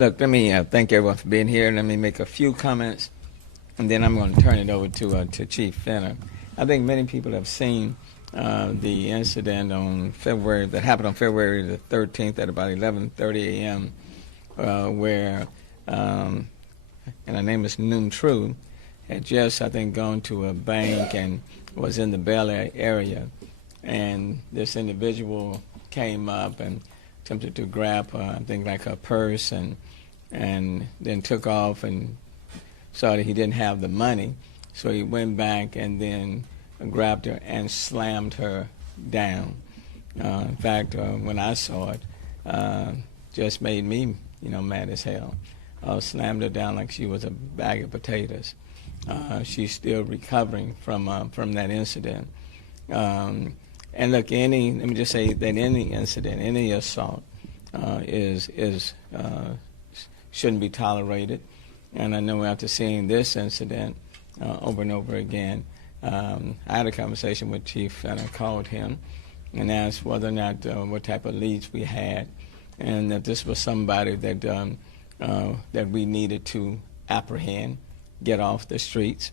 Look, let me thank everyone for being here. Let me make a few comments, and then I'm going to turn it over to Chief Fenner. I think many people have seen the incident that happened on February the 13th at about 11:30 a.m., where, and her name is Nhung Truong, had just, I think, gone to a bank and was in the Bel Air area, and this individual came up and attempted to grab, I think, like her purse, and then took off and saw that he didn't have the money, so he went back and then grabbed her and slammed her down. In fact, when I saw it, just made me, mad as hell. Slammed her down like she was a bag of potatoes. She's still recovering from that incident. And look, let me just say that any incident, any assault, shouldn't be tolerated. And I know after seeing this incident over and over again, I had a conversation with Chief, and I called him and asked whether or not what type of leads we had, and that this was somebody that that we needed to apprehend, get off the streets,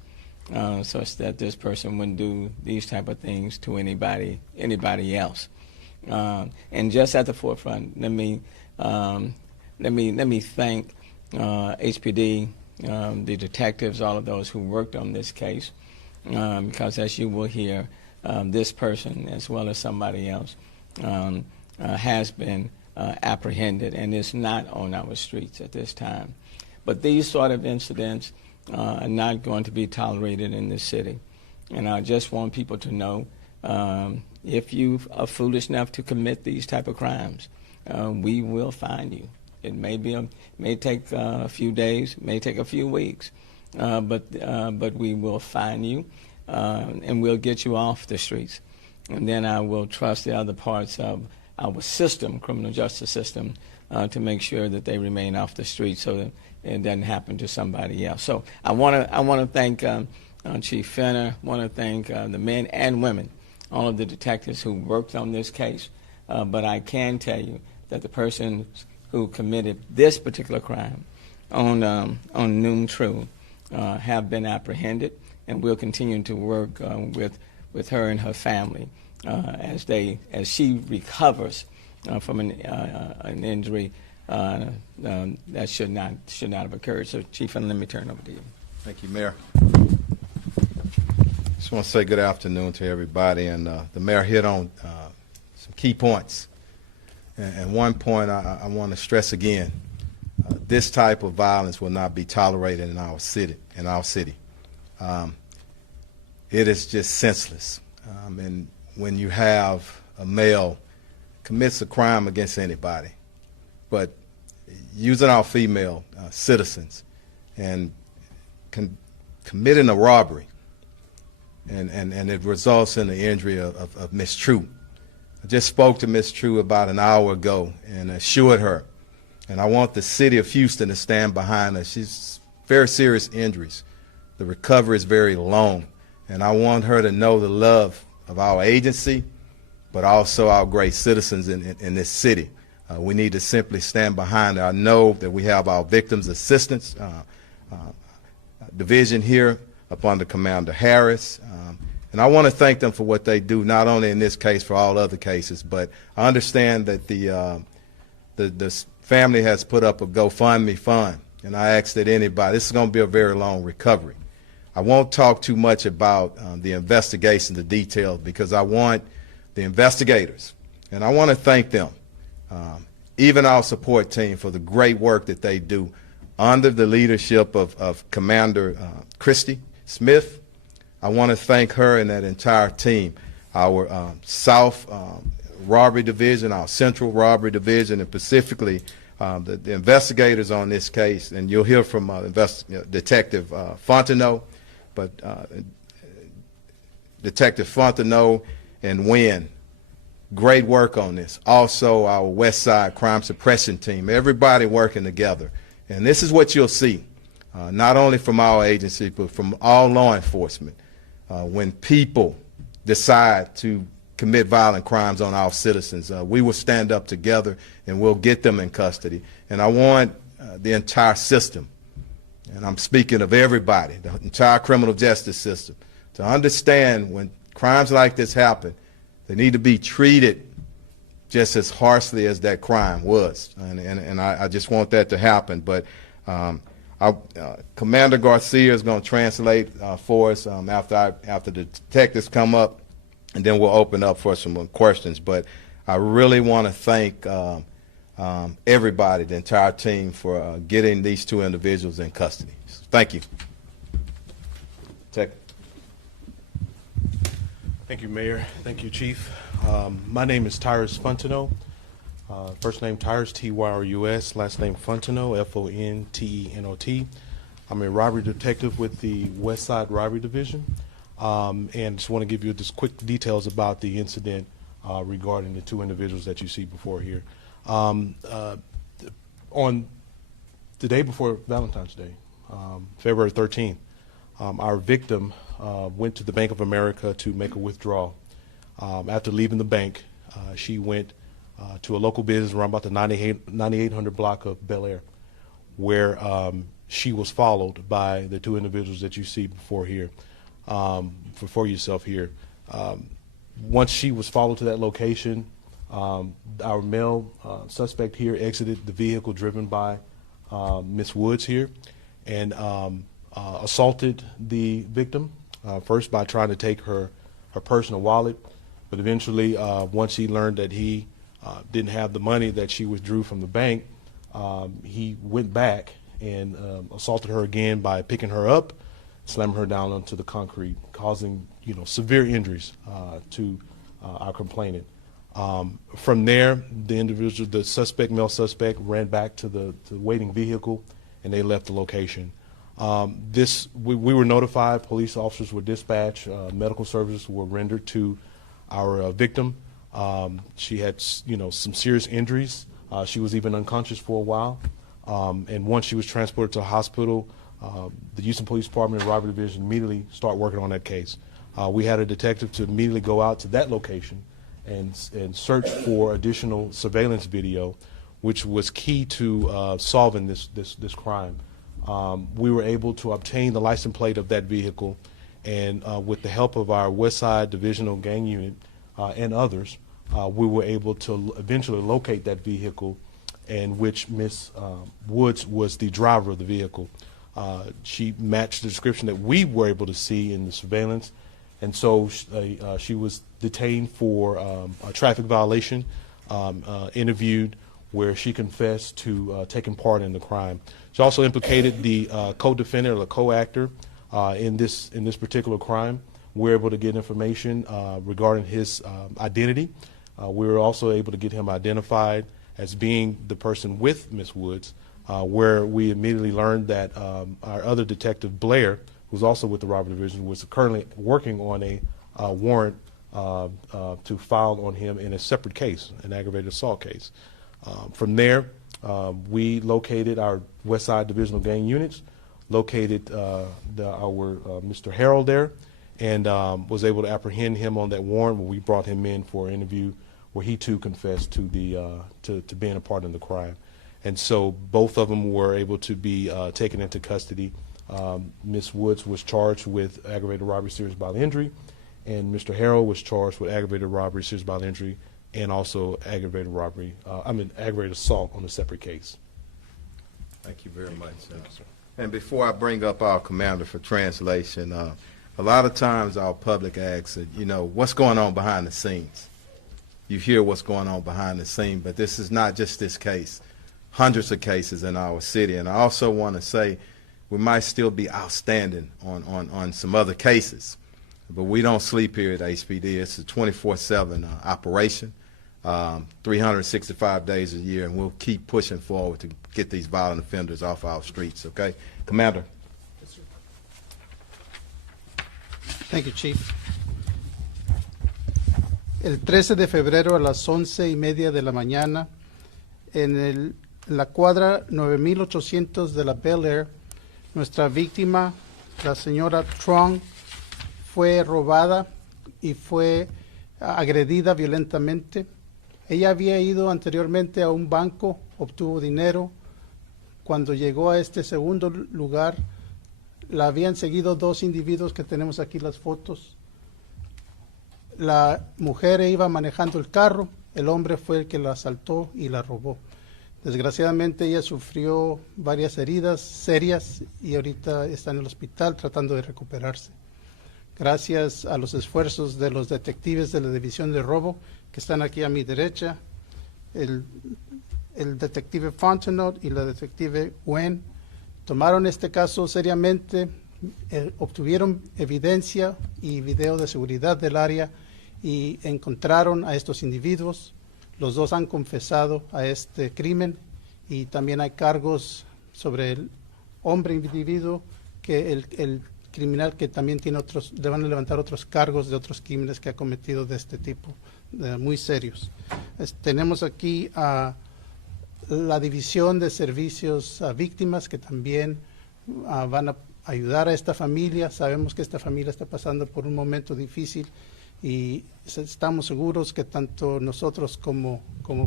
such that this person wouldn't do these type of things to anybody else. And just at the forefront, let me thank HPD, the detectives, all of those who worked on this case, because as you will hear, this person, as well as somebody else, has been apprehended and is not on our streets at this time. But these sort of incidents are not going to be tolerated in this city. And I just want people to know, if you are foolish enough to commit these type of crimes, we will find you. It may take a few days, may take a few weeks, but we will find you, and we'll get you off the streets. And then I will trust the other parts of our system, criminal justice system, to make sure that they remain off the streets so that it doesn't happen to somebody else. So I want to thank Chief Fenner. I want to thank the men and women, all of the detectives who worked on this case. But I can tell you that the person who committed this particular crime on Nhung Truong have been apprehended, and we'll continue to work with her and her family as she recovers from an injury that should not have occurred. So, Chief, let me turn over to you. Thank you, Mayor. Just want to say good afternoon to everybody, and the Mayor hit on some key points. And one point I want to stress again: this type of violence will not be tolerated in our city. It is just senseless. And when you have a male commits a crime against anybody, but using our female citizens and committing a robbery, and it results in the injury of Miss Truong. I just spoke to Miss Truong about an hour ago and assured her, and I want the city of Houston to stand behind her. She's very serious injuries. The recovery is very long, and I want her to know the love of our agency, but also our great citizens in this city. We need to simply stand behind her. I know that we have our victims assistance division here up under Commander Harris. And I want to thank them for what they do, not only in this case, for all other cases, but I understand that the family has put up a GoFundMe fund, and I ask that anybody, this is going to be a very long recovery. I won't talk too much about the investigation, the details, because I want the investigators, and I want to thank them, even our support team, for the great work that they do under the leadership of Commander Christy Smith. I want to thank her and that entire team, our South Robbery Division, our Central Robbery Division, and specifically the investigators on this case. And you'll hear from Detective Fontenot, but Detective Fontenot and Wynn, great work on this. Also, our West Side Crime Suppression Team, everybody working together. And this is what you'll see, not only from our agency, but from all law enforcement. When people decide to commit violent crimes on our citizens, we will stand up together and we'll get them in custody. And I want the entire system, and I'm speaking of everybody, the entire criminal justice system, to understand when crimes like this happen, they need to be treated just as harshly as that crime was, and I just want that to happen. But Commander Garcia is going to translate for us after the detectives come up, and then we'll open up for some questions. But I really want to thank everybody, the entire team, for getting these two individuals in custody. Thank you. Thank you, Mayor. Thank you, Chief. My name is Tyrus Fonteno. First name Tyrus, T-Y-R-U-S. Last name Fonteno, F-O-N-T-E-N-O-T. I'm a robbery detective with the West Side Robbery Division, and just want to give you just quick details about the incident regarding the two individuals that you see before here. On the day before Valentine's Day, February 13th, our victim went to the Bank of America to make a withdrawal. After leaving the bank, she went to a local business around about the 9800 block of Bel Air, where she was followed by the two individuals that you see before yourself here. Once she was followed to that location, our male suspect here exited the vehicle driven by Miss Woods here, and assaulted the victim, first by trying to take her personal wallet, but eventually once he learned that he didn't have the money that she withdrew from the bank, he went back and assaulted her again by picking her up, slamming her down onto the concrete, causing severe injuries to our complainant. From there, the male suspect, ran back to the waiting vehicle, and they left the location. We were notified, police officers were dispatched, medical services were rendered to our victim. She had some serious injuries. She was even unconscious for a while. And once she was transported to a hospital, the Houston Police Department and Robbery Division immediately start working on that case. We had a detective to immediately go out to that location and search for additional surveillance video, which was key to solving this crime. We were able to obtain the license plate of that vehicle, and with the help of our West Side Divisional Gang Unit and others, we were able to eventually locate that vehicle, in which Miss Woods was the driver of the vehicle. She matched the description that we were able to see in the surveillance, and so she was detained for a traffic violation, interviewed, where she confessed to taking part in the crime. She also implicated the co-defendant or the co-actor in this particular crime. We were able to get information regarding his identity. We were also able to get him identified as being the person with Miss Woods, where we immediately learned that our other detective, Blair, who's also with the Robbery Division, was currently working on a warrant to file on him in a separate case, an aggravated assault case. From there, we located our West Side Divisional Gang units, located our Mr. Harrell there, and was able to apprehend him on that warrant when we brought him in for an interview where he too confessed to being a part in the crime. And so both of them were able to be taken into custody. Ms. Woods was charged with aggravated robbery, serious bodily injury, and Mr. Harrell was charged with aggravated robbery, serious bodily injury, and also aggravated assault on a separate case. Thank you very much. And before I bring up our commander for translation, a lot of times our public asks, what's going on behind the scenes? You hear what's going on behind the scene, but this is not just this case. Hundreds of cases in our city. And I also want to say we might still be outstanding on some other cases, but we don't sleep here at HPD. It's a 24/7 operation, 365 days a year, and we'll keep pushing forward to get these violent offenders off our streets, okay? Commander. Yes, sir. Thank you, Chief. El 13 de febrero a las 11:30 de la mañana, en la cuadra 9800 de la Bel Air, nuestra víctima, la señora Truong, fue robada y fue agredida violentamente. Ella había ido anteriormente a un banco, obtuvo dinero. cuando llegó a este segundo lugar, la habían seguido dos individuos que tenemos aquí las fotos. La mujer iba manejando el carro, el hombre fue el que la asaltó y la robó. Desgraciadamente ella sufrió varias heridas serias y ahorita está en el hospital tratando de recuperarse. Gracias a los esfuerzos de los detectives de la División de Robo, que están aquí a mi derecha, el detective Fontenot y la detective Wen tomaron este caso seriamente, obtuvieron evidencia y video de seguridad del área y encontraron a estos individuos. Los dos han confesado a este crimen y también hay cargos sobre el hombre individuo, que el criminal que también tiene otros, le van a levantar otros cargos de otros crímenes que ha cometido de este tipo, muy serios. Tenemos aquí a la División de Servicios a Víctimas, que también van a ayudar a esta familia. Sabemos que esta familia está pasando por un momento difícil y estamos seguros que tanto nosotros como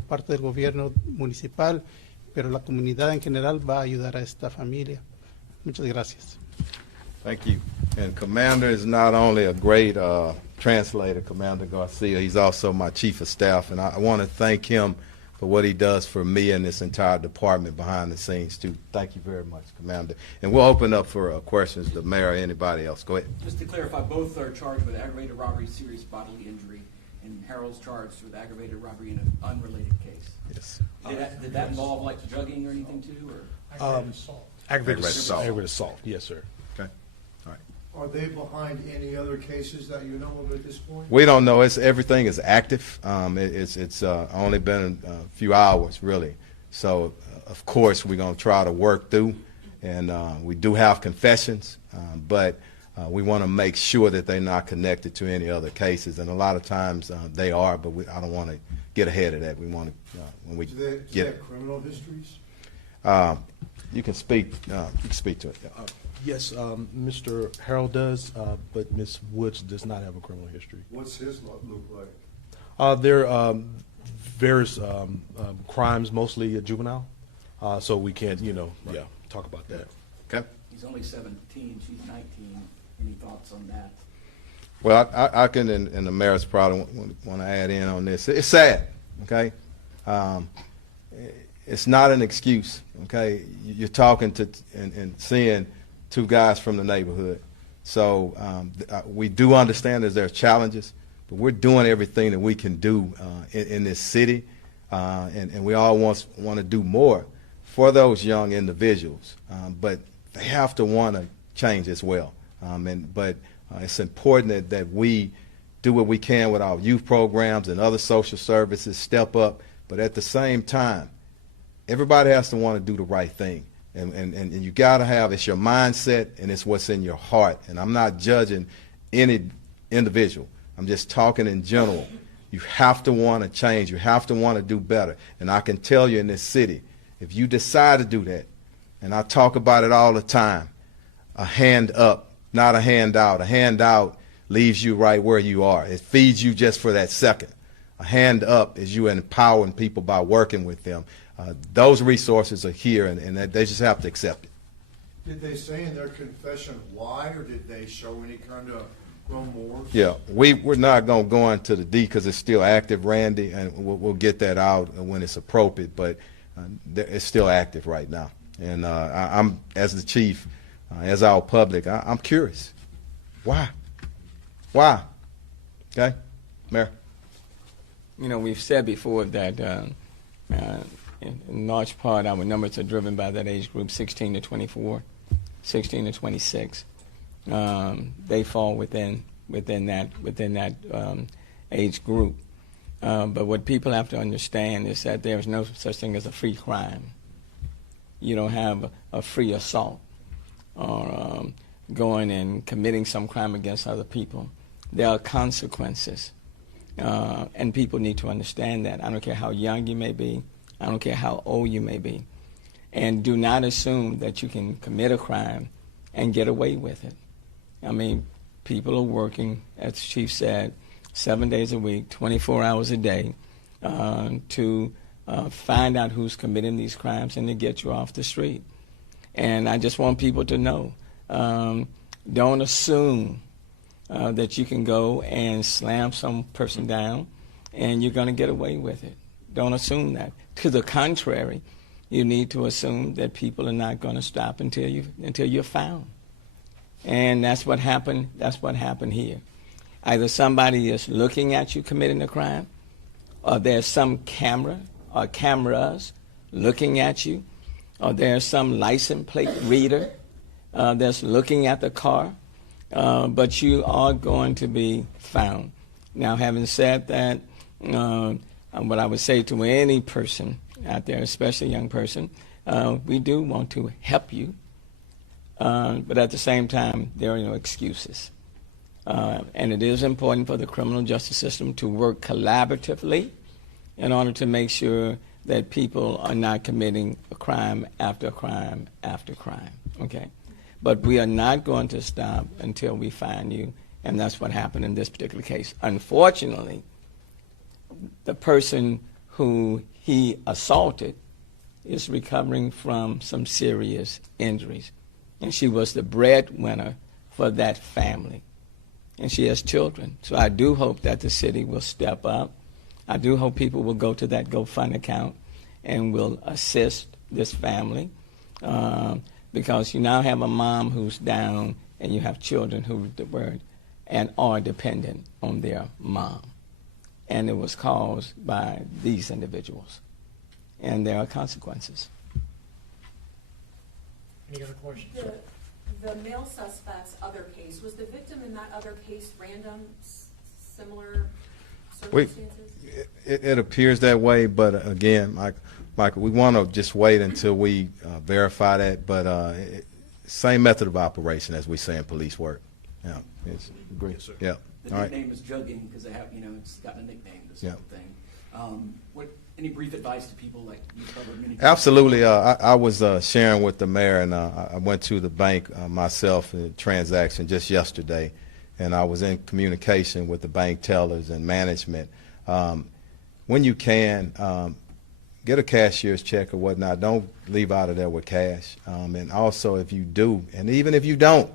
parte del gobierno municipal, pero la comunidad en general va a ayudar a esta familia. Muchas gracias. Thank you. And Commander is not only a great translator, Commander Garcia, he's also my chief of staff, and I want to thank him for what he does for me and this entire department behind the scenes, too. Thank you very much, Commander. And we'll open up for questions, the mayor or anybody else. Go ahead. Just to clarify, both are charged with aggravated robbery, serious bodily injury, and Harrell's charged with aggravated robbery in an unrelated case. Yes. Did that involve like jugging or anything too, or? Aggravated assault. Aggravated assault. Yes, sir. Okay. All right. Are they behind any other cases that you know of at this point? We don't know. Everything is active. It's only been a few hours, really. So, of course, we're going to try to work through, and we do have confessions, but we want to make sure that they're not connected to any other cases. And a lot of times they are, but I don't want to get ahead of that. We want to when we Do they get. have criminal histories? You can speak. You can speak to it. Yeah. Yes, Mr. Harrell does, but Ms. Woods does not have a criminal history. What's his look like? There are various crimes, mostly juvenile, so we can't, talk about that. Okay. He's only 17, she's 19. Any thoughts on that? Well, I can, and the mayor's probably want to add in on this. It's sad, okay? It's not an excuse, okay? You're talking to and seeing two guys from the neighborhood. So we do understand that there's challenges, but we're doing everything that we can do in this city, and we all want to do more for those young individuals. But they have to want to change as well. But it's important that we do what we can with our youth programs and other social services, step up. But at the same time, everybody has to want to do the right thing. And you got to have, it's your mindset and it's what's in your heart. And I'm not judging any individual. I'm just talking in general. You have to want to change. You have to want to do better. And I can tell you in this city, if you decide to do that, and I talk about it all the time, a hand up, not a handout. A handout leaves you right where you are. It feeds you just for that second. A hand up is you empowering people by working with them. Those resources are here, and they just have to accept it. Did they say in their confession why, or did they show any kind of remorse? Yeah, we're not going to go into the D because it's still active, Randy, and we'll get that out when it's appropriate, but it's still active right now. And I'm, as the chief, as our public, I'm curious. Why? Why? Okay, Mayor? You know, we've said before that in large part our numbers are driven by that age group, 16 to 24, 16 to 26. They fall within that age group. But what people have to understand is that there is no such thing as a free crime. You don't have a free assault or going and committing some crime against other people. There are consequences, and people need to understand that. I don't care how young you may be. I don't care how old you may be. And do not assume that you can commit a crime and get away with it. I mean, people are working, as the chief said, 7 days a week, 24 hours a day, to find out who's committing these crimes and to get you off the street. And I just want people to know, don't assume that you can go and slam some person down and you're going to get away with it. Don't assume that. To the contrary, you need to assume that people are not going to stop until you're found. And that's what happened. That's what happened here. Either somebody is looking at you committing a crime, or there's some camera or cameras looking at you, or there's some license plate reader that's looking at the car, but you are going to be found. Now, having said that, what I would say to any person out there, especially a young person, we do want to help you, but at the same time, there are no excuses. And it is important for the criminal justice system to work collaboratively in order to make sure that people are not committing a crime after crime after crime, okay? But we are not going to stop until we find you, and that's what happened in this particular case. Unfortunately, the person who he assaulted is recovering from some serious injuries, and she was the breadwinner for that family, and she has children. So I do hope that the city will step up. I do hope people will go to that GoFund account and will assist this family, because you now have a mom who's down and you have children who were and are dependent on their mom. And it was caused by these individuals. And there are consequences. Any other questions? The male suspect's other case, was the victim in that other case random, similar circumstances? It appears that way, but again, Michael, we want to just wait until we verify that, but same method of operation as we say in police work. Yeah, it's great. Yes, sir. Yeah. The All right. nickname is jugging because they have, it's got a nickname, this Yeah. whole thing. Any brief advice to people like you covered many times? Absolutely. I was sharing with the mayor, and I went to the bank myself in a transaction just yesterday, and I was in communication with the bank tellers and management. When you can, get a cashier's check or whatnot. Don't leave out of there with cash. And also, if you do, and even if you don't,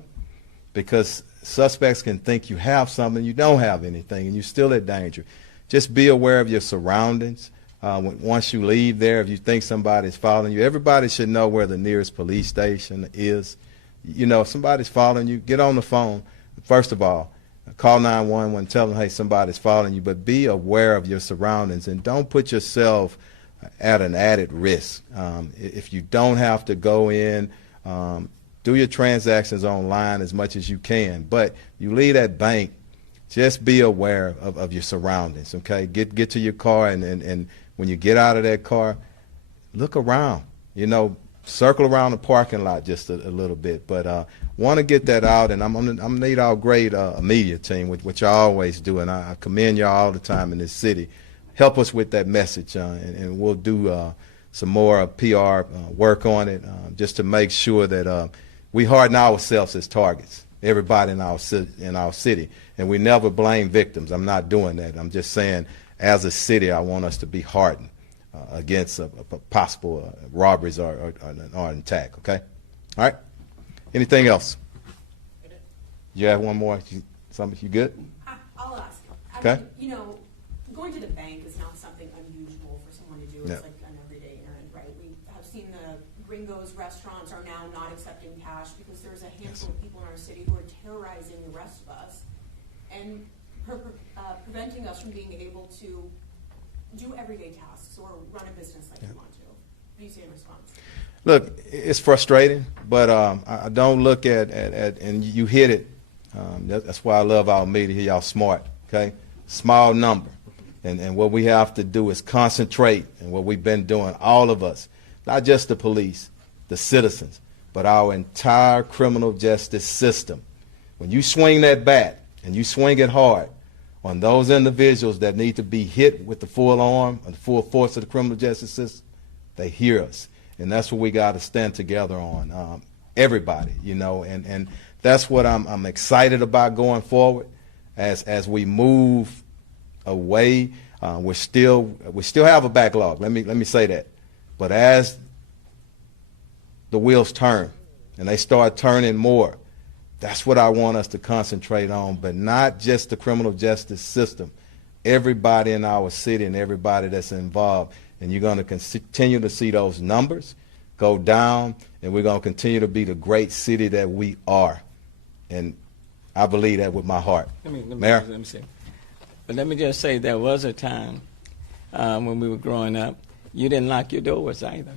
because suspects can think you have something, you don't have anything, and you're still at danger. Just be aware of your surroundings. Once you leave there, if you think somebody's following you, everybody should know where the nearest police station is. If somebody's following you, get on the phone. First of all, call 911, tell them, hey, somebody's following you, but be aware of your surroundings and don't put yourself at an added risk. If you don't have to go in, do your transactions online as much as you can, but you leave that bank, just be aware of your surroundings, okay? Get to your car, and when you get out of that car, look around, circle around the parking lot just a little bit. But want to get that out, and I'm gonna need our great media team, which I always do, and I commend y'all all the time in this city. Help us with that message, and we'll do some more PR work on it, just to make sure that we harden ourselves as targets, everybody in our city, and we never blame victims. I'm not doing that. I'm just saying, as a city, I want us to be hardened against possible robberies or an attack. Okay, all right. Anything else? You have one more? You good? I'll ask. Okay. Going to the bank is not something unusual for someone to do. It's Yeah. like an everyday errand, right? We have seen the Gringos restaurants are now not accepting cash because there's a handful of people in our city who are terrorizing the rest of us and preventing us from being able to do everyday tasks or run a business like we want to. What do you say in response? Look, it's frustrating, but I don't look at and you hit it. That's why I love our media. Y'all smart, okay? Small number. And what we have to do is concentrate, and what we've been doing, all of us, not just the police, the citizens, but our entire criminal justice system. When you swing that bat, and you swing it hard on those individuals that need to be hit with the full arm and the full force of the criminal justice system, they hear us. And that's what we got to stand together on, everybody, and that's what I'm excited about going forward as we move away. We still have a backlog. Let me say that. But as the wheels turn, and they start turning more, that's what I want us to concentrate on, but not just the criminal justice system. Everybody in our city and everybody that's involved. And you're going to continue to see those numbers go down, and we're going to continue to be the great city that we are. And I believe that with my heart. Mayor? Let me see. But let me just say, there was a time when we were growing up, you didn't lock your doors either.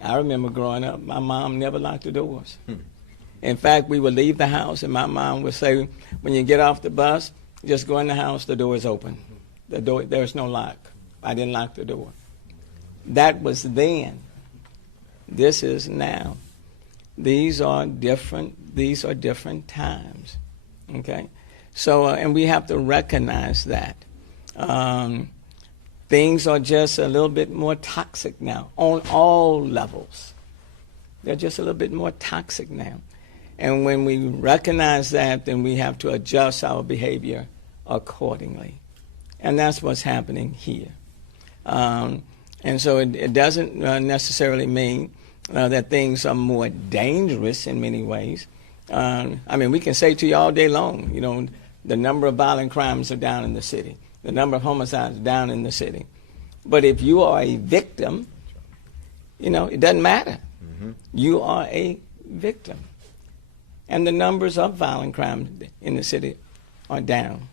I remember growing up, my mom never locked the doors. In fact, we would leave the house, and my mom would say, when you get off the bus, just go in the house, the door is open. The door, there's no lock. I didn't lock the door. That was then. This is now. These are different times, okay? So, and we have to recognize that. Things are just a little bit more toxic now on all levels. They're just a little bit more toxic now. And when we recognize that, then we have to adjust our behavior accordingly. And that's what's happening here. And so it doesn't necessarily mean that things are more dangerous in many ways. I mean, we can say to you all day long, you know, the number of violent crimes are down in the city. The number of homicides down in the city. But if you are a victim, you know, it doesn't matter. You are a victim. And the numbers of violent crime in the city are down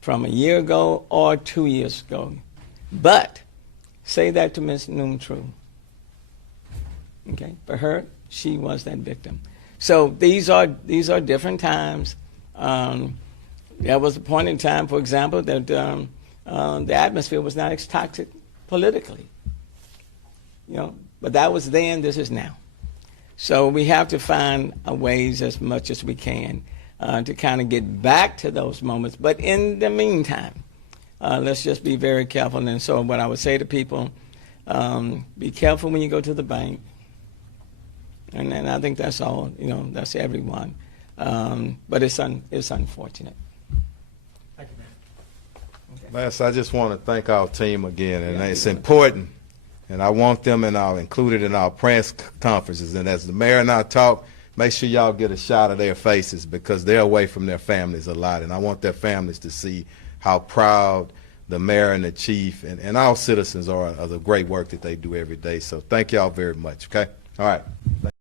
from a year ago or 2 years ago. But say that to Ms. Nhung Truong. Okay, for her, she was that victim. So these are different times. There was a point in time, for example, that the atmosphere was not as toxic politically. You know, but that was then. This is now. So we have to find ways as much as we can to kind of get back to those moments. But in the meantime, let's just be very careful. And so what I would say to people, be careful when you go to the bank. And I think that's all, you know, that's everyone. But it's unfortunate. Thank you, man. Okay. Les, I just want to thank our team again, and it's important, and I want them included in our press conferences. And as the mayor and I talk, make sure y'all get a shot of their faces, because they're away from their families a lot, and I want their families to see how proud the mayor and the chief and our citizens are of the great work that they do every day. So thank y'all very much, okay? All right.